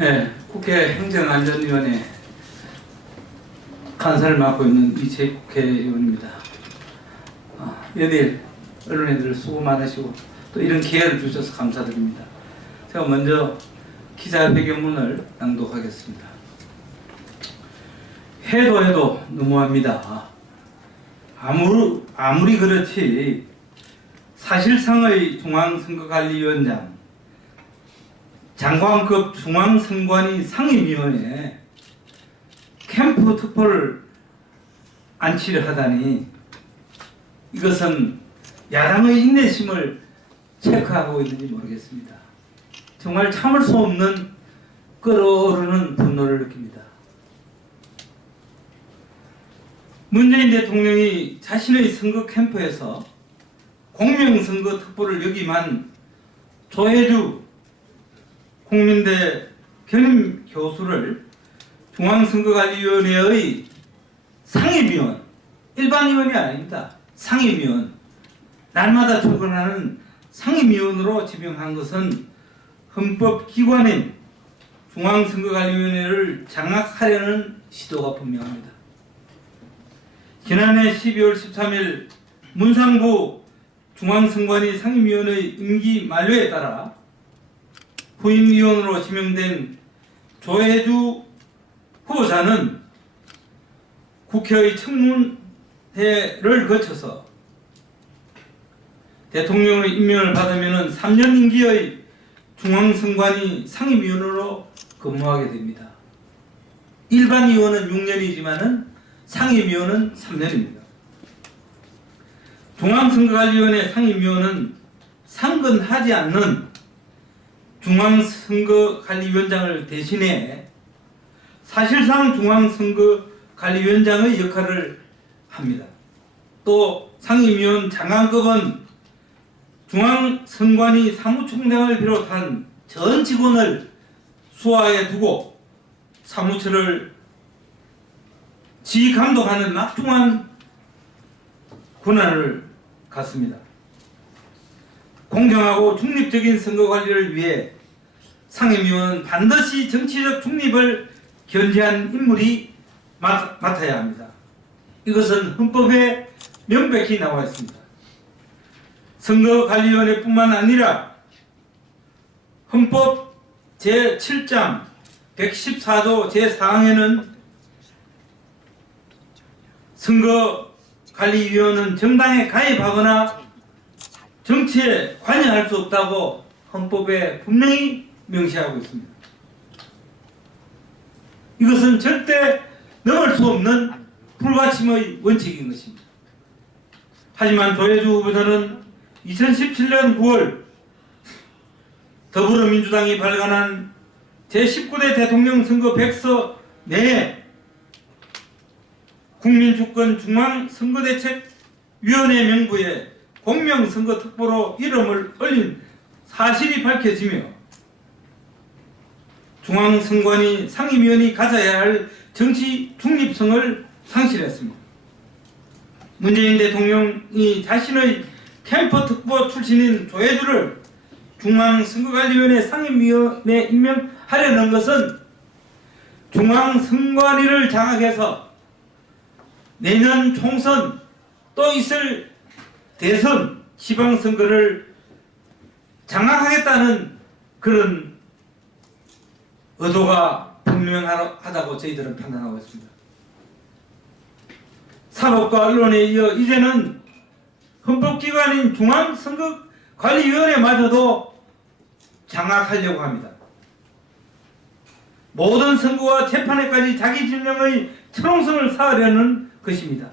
네, 국회 행정안전위원회 간사를 맡고 있는 이채익 국회의원입니다. 연일 언론인들 수고 많으시고 또 이런 기회를 주셔서 감사드립니다. 제가 먼저 기자회견문을 낭독하겠습니다. 해도 너무합니다. 아무리 그렇지 사실상의 중앙선거관리위원장, 장관급 중앙선관위 상임위원회에 캠프 특보를 안치를 하다니 이것은 야당의 인내심을 체크하고 있는지 모르겠습니다. 정말 참을 수 없는 끓어오르는 분노를 느낍니다. 문재인 대통령이 자신의 선거 캠프에서 공명선거 특보를 역임한 조혜주 국민대 경임 교수를 중앙선거관리위원회의 상임위원, 일반위원이 아닙니다. 상임위원, 날마다 출근하는 상임위원으로 지명한 것은 헌법기관인 중앙선거관리위원회를 장악하려는 시도가 분명합니다. 지난해 12월 13일 문상부 중앙선관위 상임위원회 임기 만료에 따라 후임위원으로 지명된 조혜주 후보자는 국회의 청문회를 거쳐서 대통령의 임명을 받으면 3년 임기의 중앙선관위 상임위원으로 근무하게 됩니다. 일반 위원은 6년이지만 상임위원은 3년입니다. 중앙선거관리위원회 상임위원은 상근하지 않는 중앙선거관리위원장을 대신해 사실상 중앙선거관리위원장의 역할을 합니다. 또 상임위원 장관급은 중앙선관위 사무총장을 비롯한 전 직원을 수하에 두고 사무처를 지감독하는 막중한 권한을 갖습니다. 공정하고 중립적인 선거관리를 위해 상임위원은 반드시 정치적 중립을 견지한 인물이 맡아야 합니다. 이것은 헌법에 명백히 나와 있습니다. 선거관리위원회뿐만 아니라 헌법 제7장 114조 제4항에는 선거관리위원은 정당에 가입하거나 정치에 관여할 수 없다고 헌법에 분명히 명시하고 있습니다. 이것은 절대 넘을 수 없는 불가침의 원칙인 것입니다. 하지만 조혜주 후보자는 2017년 9월 더불어민주당이 발간한 제19대 대통령 선거 백서 내에 국민주권 중앙선거대책위원회 명부에 공명선거특보로 이름을 올린 사실이 밝혀지며 중앙선관위 상임위원이 가져야 할 정치 중립성을 상실했습니다. 문재인 대통령이 자신의 캠프 특보 출신인 조혜주를 중앙선거관리위원회 상임위원에 임명하려는 것은 중앙선관위를 장악해서 내년 총선 또 있을 대선 지방선거를 장악하겠다는 그런 의도가 분명하다고 저희들은 판단하고 있습니다. 사법과 언론에 이어 이제는 헌법기관인 중앙선거관리위원회마저도 장악하려고 합니다. 모든 선거와 재판에까지 자기 진영의 철옹성을 쌓으려는 것입니다.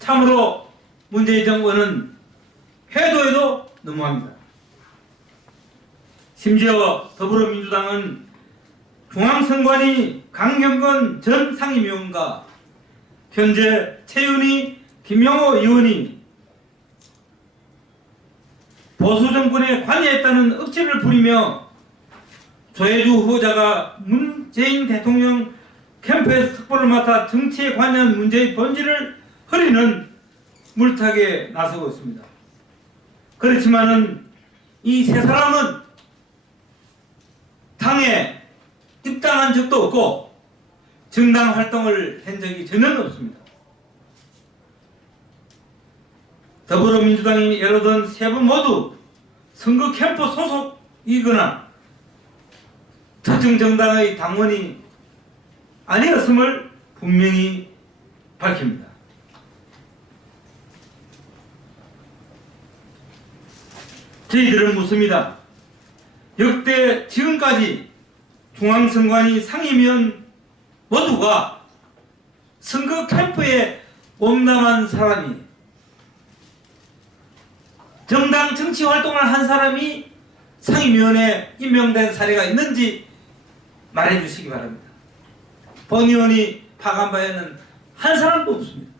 참으로 문재인 정부는 해도 너무합니다. 심지어 더불어민주당은 중앙선관위 강경건 전 상임위원과 현재 최윤희 김영호 의원이 보수정권에 관여했다는 억지를 부리며 조혜주 후보자가 문재인 대통령 캠프에서 특보를 맡아 정치에 관여한 문제의 본질을 흐리는 물타기에 나서고 있습니다. 그렇지만은 이 세 사람은 당의 입당한 적도 없고 정당 활동을 한 적이 전혀 없습니다. 더불어민주당이 예로 든 세 분 모두 선거 캠프 소속이거나 특정 정당의 당원이 아니었음을 분명히 밝힙니다. 저희들은 묻습니다. 역대 지금까지 중앙선관위 상임위원 모두가 선거 캠프에 몸담은 사람이, 정당 정치 활동을 한 사람이 상임위원회에 임명된 사례가 있는지 말해주시기 바랍니다. 본 의원이 파악한 바에는 한 사람도 없습니다.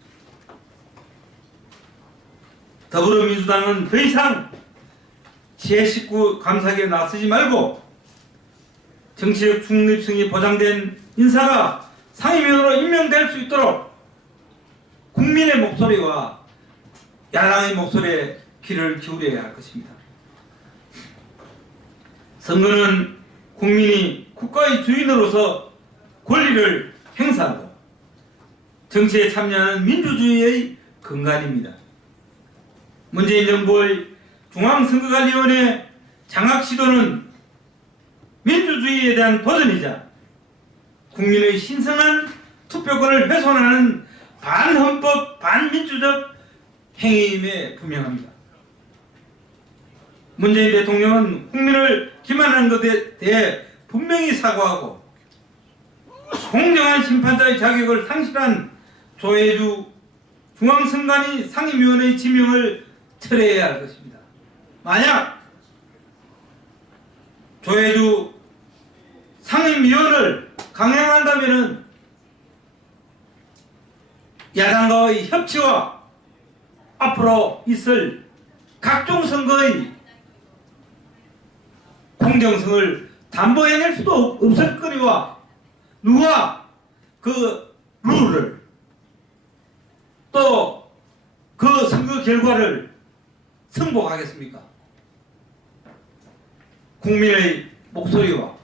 더불어민주당은 더 이상 제19 감사기에 나서지 말고 정치적 중립성이 보장된 인사가 상임위원으로 임명될 수 있도록 국민의 목소리와 야당의 목소리에 귀를 기울여야 할 것입니다. 선거는 국민이 국가의 주인으로서 권리를 행사하고 정치에 참여하는 민주주의의 근간입니다. 문재인 정부의 중앙선거관리위원회 장악 시도는 민주주의에 대한 도전이자 국민의 신성한 투표권을 훼손하는 반헌법, 반민주적 행위임에 분명합니다. 문재인 대통령은 국민을 기만한 것에 대해 분명히 사과하고 공정한 심판자의 자격을 상실한 조혜주 중앙선관위 상임위원의 지명을 철회해야 할 것입니다. 만약 조혜주 상임위원을 강행한다면 야당과의 협치와 앞으로 있을 각종 선거의 공정성을 담보해낼 수도 없을 거니와 누가 그 룰을 또 그 선거 결과를 승복하겠습니까? 국민의 목소리와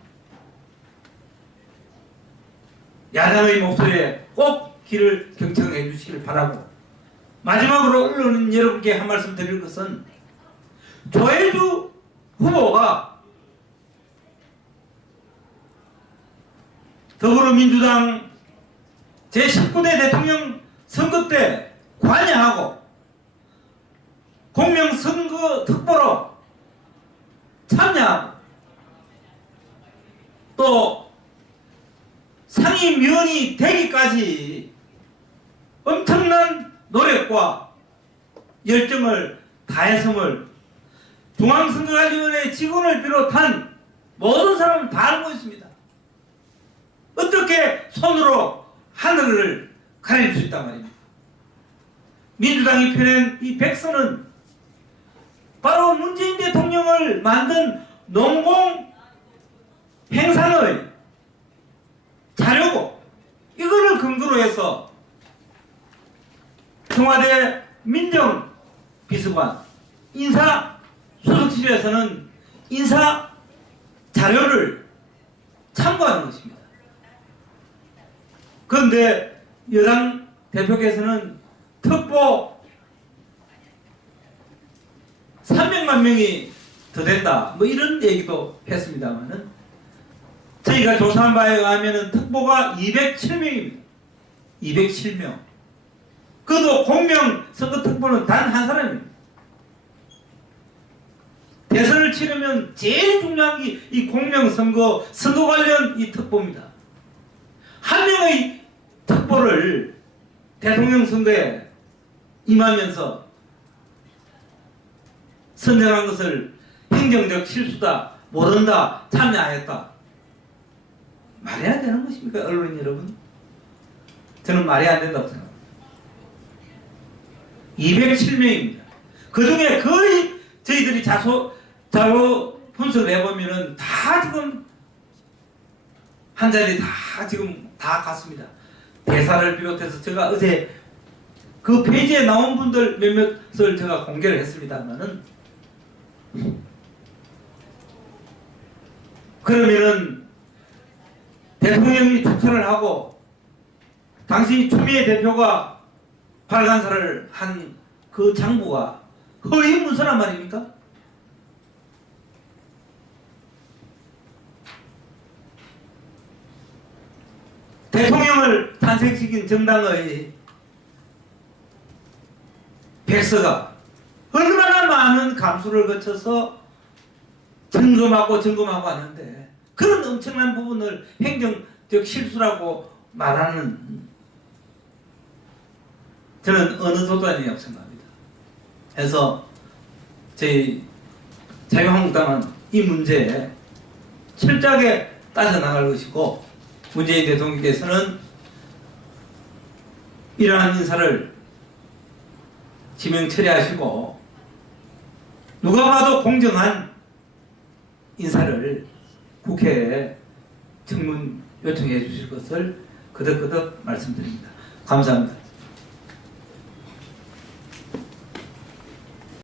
야당의 목소리에 꼭 귀를 경청해 주시길 바라고, 마지막으로 언론 여러분께 한 말씀 드릴 것은 조혜주 후보가 더불어민주당 제19대 대통령 선거 때 관여하고 공명선거 특보로 참여하고 또 상임위원이 되기까지 엄청난 노력과 열정을 다했음을 중앙선거관리위원회 직원을 비롯한 모든 사람은 다 알고 있습니다. 어떻게 손으로 하늘을 가릴 수 있단 말입니다. 민주당이 펴낸 이 백서는 바로 문재인 대통령을 만든 농공 행상의 자료고, 이거를 근거로 해서 청와대 민정비서관 인사수석실에서는 인사 자료를 참고하는 것입니다. 그런데 여당 대표께서는 특보 300만 명이 더 된다, 뭐 이런 얘기도 했습니다만은 저희가 조사한 바에 의하면 특보가 207명입니다. 207명. 그도 공명 선거 특보는 단 한 사람입니다. 대선을 치르면 제일 중요한 게 이 공명 선거 관련 이 특보입니다. 한 명의 특보를 대통령 선거에 임하면서 선정한 것을 행정적 실수다, 모른다, 참여하였다, 말해야 되는 것입니까, 언론인 여러분? 저는 말이 안 된다고 생각합니다. 207명입니다. 그 중에 거의 저희들이 자료 분석을 해보면은 다 지금 한 자리 다 지금 다 갔습니다. 대사를 비롯해서 제가 어제 그 페이지에 나온 분들 몇몇을 제가 공개를 했습니다만은, 그러면은 대통령이 추천을 하고 당시 추미애 대표가 발간사를 한 그 장부가 허위 문서란 말입니까? 대통령을 탄생시킨 정당의 백서가 얼마나 많은 감수를 거쳐서 점검하고 하는데 그런 엄청난 부분을 행정적 실수라고 말하는 저는 어느 도단이라고 생각합니다. 그래서 저희 자유한국당은 이 문제에 철저하게 따져나갈 것이고 문재인 대통령께서는 이러한 인사를 지명 처리하시고 누가 봐도 공정한 인사를 국회에 청문 요청해 주실 것을 거듭 말씀드립니다. 감사합니다.